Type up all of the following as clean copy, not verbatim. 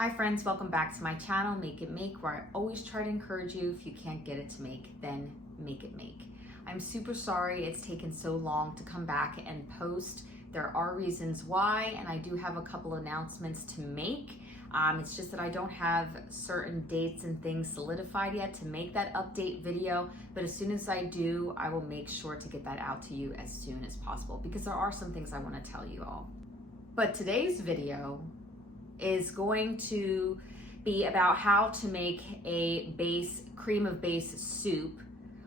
Hi friends, welcome back to my channel, Make It Make, where I always try to encourage you, if you can't get it to make, then make it make. I'm super sorry it's taken so long to come back and post. There are reasons why, and I do have a couple announcements to make. It's just that I don't have certain dates and things solidified yet to make that update video, but as soon as I do, I will make sure to get that out to you as soon as possible, because there are some things I want to tell you all. But today's video is going to be about how to make a cream of base soup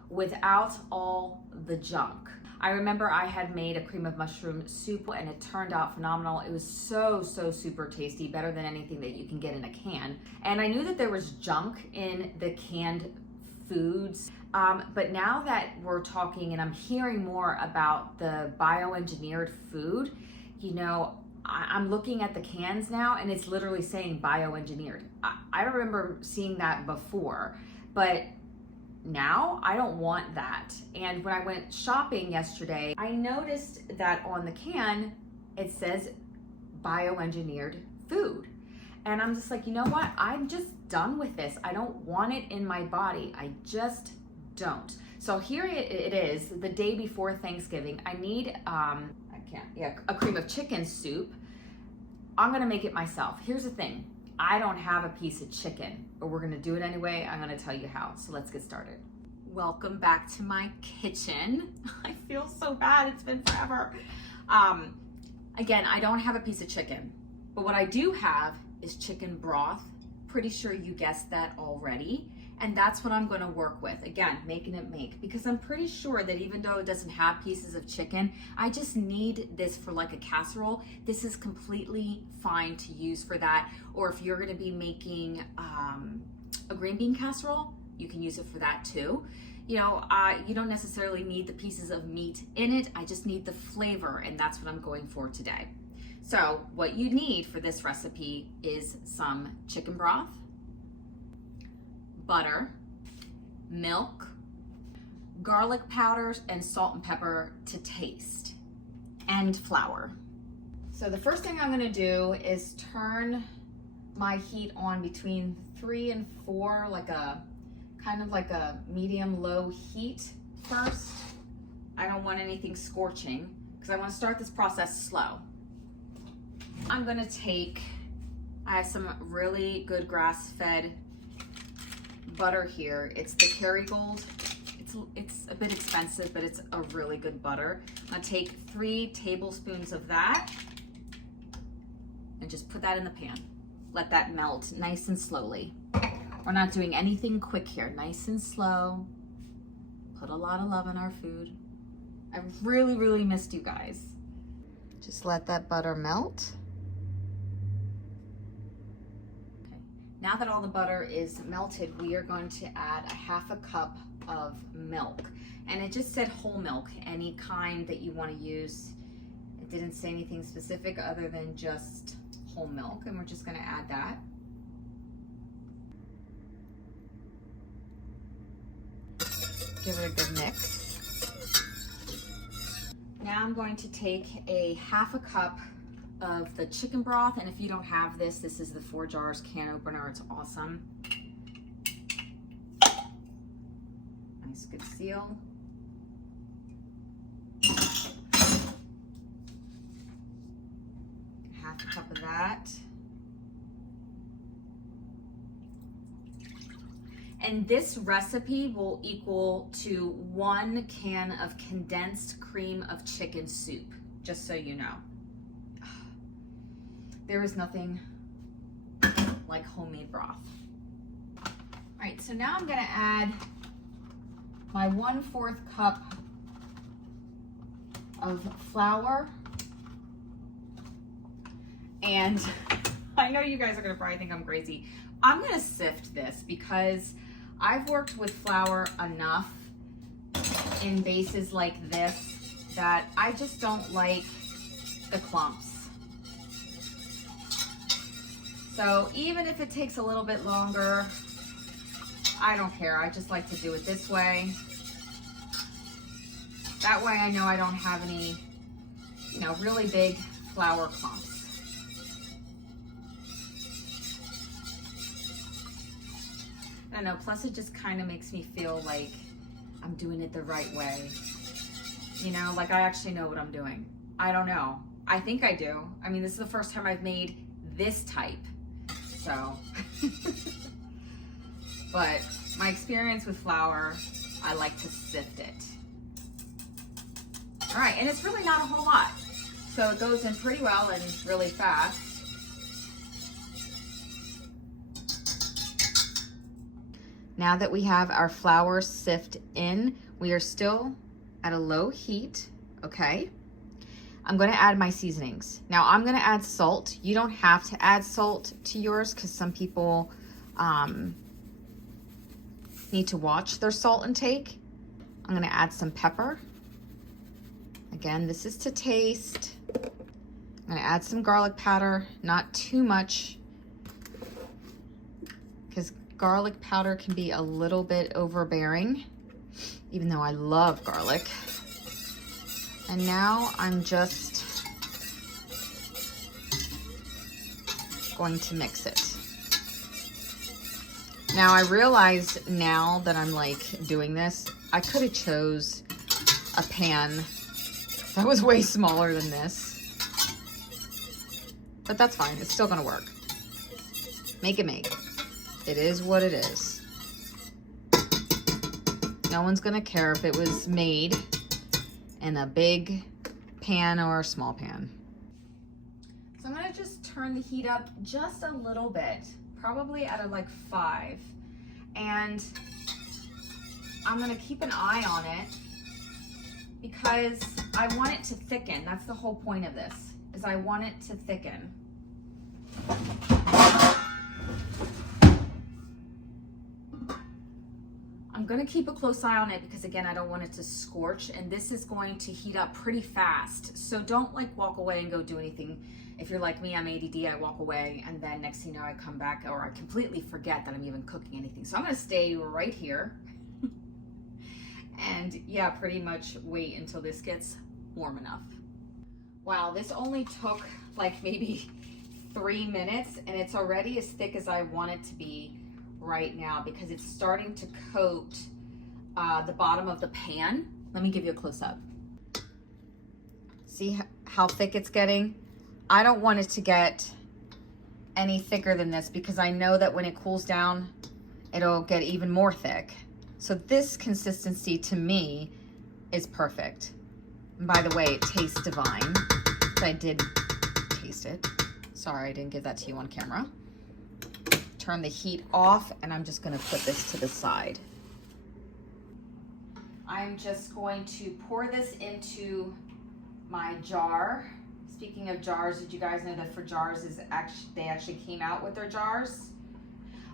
without all the junk. I remember I had made a cream of mushroom soup and it turned out phenomenal. It was so super tasty, better than anything that you can get in a can. And I knew that there was junk in the canned foods, but now that we're talking and I'm hearing more about the bioengineered food, you know, I'm looking at the cans now and it's literally saying bioengineered. I remember seeing that before, but now I don't want that. And when I went shopping yesterday, I noticed that on the can, it says bioengineered food. And I'm just like, you know what? I'm just done with this. I don't want it in my body. I just don't. So here it is, the day before Thanksgiving. I need, a cream of chicken soup. I'm gonna make it myself. Here's the thing, I don't have a piece of chicken, but we're gonna do it anyway. I'm gonna tell you how, so let's get started. Welcome back to my kitchen. I feel so bad, it's been forever. Again, I don't have a piece of chicken, but what I do have is chicken broth. Pretty sure you guessed that already. And that's what I'm gonna work with. Again, making it make, because I'm pretty sure that even though it doesn't have pieces of chicken, I just need this for like a casserole. This is completely fine to use for that. Or if you're gonna be making a green bean casserole, you can use it for that too. You know, you don't necessarily need the pieces of meat in it. I just need the flavor, and that's what I'm going for today. So what you need for this recipe is some chicken broth, butter, milk, garlic powders, and salt and pepper to taste, and flour. So the first thing I'm gonna do is turn my heat on between 3 and 4, like a kind of like a medium-low heat first. I don't want anything scorching because I want to start this process slow. I'm gonna I have some really good grass-fed butter here. It's the Kerrygold. It's a bit expensive, but it's a really good butter. I'm gonna take 3 tablespoons of that and just put that in the pan. Let that melt nice and slowly. We're not doing anything quick here, nice and slow. Put a lot of love in our food. I really missed you guys. Just let that butter melt. Now that all the butter is melted, we are going to add a 1/2 cup of milk. And it just said whole milk, any kind that you want to use. It didn't say anything specific other than just whole milk, and we're just going to add that. Give it a good mix. Now I'm going to take a 1/2 cup of the chicken broth, and if you don't have this, this is the 4 jars can opener. It's awesome. Nice good seal. Half a cup of that. And this recipe will equal to 1 can of condensed cream of chicken soup, just so you know. There is nothing like homemade broth. All right, so now I'm gonna add my 1/4 cup of flour. And I know you guys are gonna probably think I'm crazy. I'm gonna sift this because I've worked with flour enough in bases like this that I just don't like the clumps. So even if it takes a little bit longer, I don't care. I just like to do it this way. That way I know I don't have any, really big flour clumps. I don't know, plus it just kind of makes me feel like I'm doing it the right way. You know, like I actually know what I'm doing. I don't know. I think I do. I mean, this is the first time I've made this type, so. But my experience with flour, I like to sift it. All right, and it's really not a whole lot. So it goes in pretty well and really fast. Now that we have our flour sift in, we are still at a low heat, okay? I'm gonna add my seasonings. Now I'm gonna add salt. You don't have to add salt to yours because some people need to watch their salt intake. I'm gonna add some pepper. Again, this is to taste. I'm gonna add some garlic powder, not too much, because garlic powder can be a little bit overbearing, even though I love garlic. And now I'm just going to mix it. Now I realize now that I'm like doing this, I could have chose a pan that was way smaller than this. But that's fine, it's still gonna work. Make it make. It is what it is. No one's gonna care if it was made in a big pan or a small pan. So I'm gonna just turn the heat up just a little bit, probably at a like 5. And I'm gonna keep an eye on it because I want it to thicken. That's the whole point of this, is I want it to thicken. I'm gonna keep a close eye on it because again, I don't want it to scorch, and this is going to heat up pretty fast. So don't like walk away and go do anything. If you're like me, I'm ADD, I walk away and then next thing you know, I come back or I completely forget that I'm even cooking anything. So I'm gonna stay right here and yeah, pretty much wait until this gets warm enough. Wow, this only took like maybe 3 minutes and it's already as thick as I want it to be right now because it's starting to coat the bottom of the pan. Let me give you a close-up. See how thick it's getting? I don't want it to get any thicker than this because I know that when it cools down, it'll get even more thick. So this consistency to me is perfect. And by the way, it tastes divine. I did taste it. Sorry, I didn't give that to you on camera. Turn the heat off and I'm just gonna put this to the side. I'm just going to pour this into my jar. Speaking of jars, did you guys know that for jars they actually came out with their jars?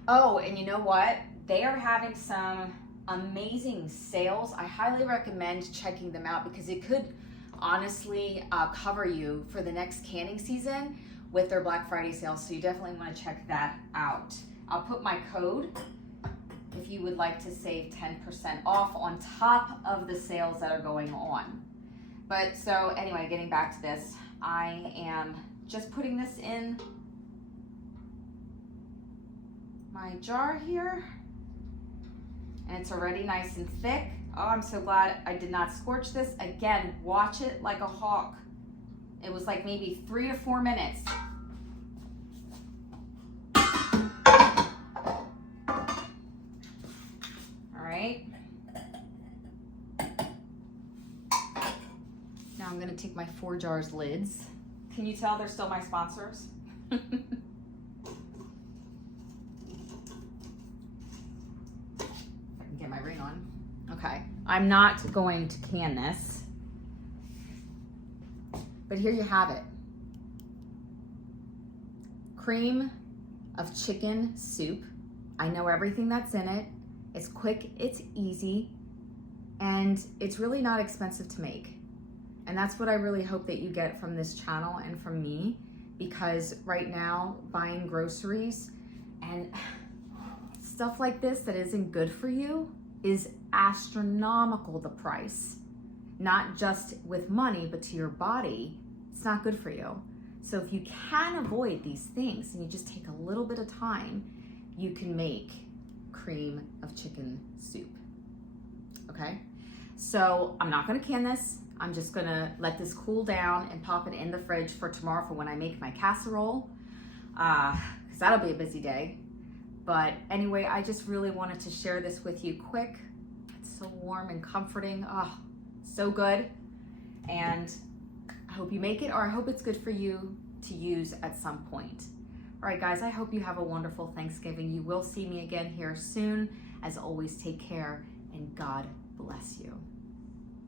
Oh, and you know what? They are having some amazing sales. I highly recommend checking them out because it could honestly cover you for the next canning season with their Black Friday sales. So you definitely want to check that out. I'll put my code if you would like to save 10% off on top of the sales that are going on. But so anyway, getting back to this, I am just putting this in my jar here. And it's already nice and thick. Oh, I'm so glad I did not scorch this. Again, watch it like a hawk. It was like maybe 3 to 4 minutes. All right. Now I'm gonna take my 4 jars lids. Can you tell they're still my sponsors? Get my ring on. Okay, I'm not going to can this, but here you have it. Cream of chicken soup. I know everything that's in it. It's quick, it's easy, and it's really not expensive to make. And that's what I really hope that you get from this channel and from me, because right now buying groceries and stuff like this that isn't good for you is astronomical, the price. Not just with money, but to your body, it's not good for you. So if you can avoid these things and you just take a little bit of time, you can make cream of chicken soup. Okay, so I'm not gonna can this. I'm just gonna let this cool down and pop it in the fridge for tomorrow for when I make my casserole, because that'll be a busy day. But anyway, I just really wanted to share this with you quick. It's so warm and comforting. Oh, so good. And I hope you make it, or I hope it's good for you to use at some point. All right, guys, I hope you have a wonderful Thanksgiving. You will see me again here soon. As always, take care and God bless you.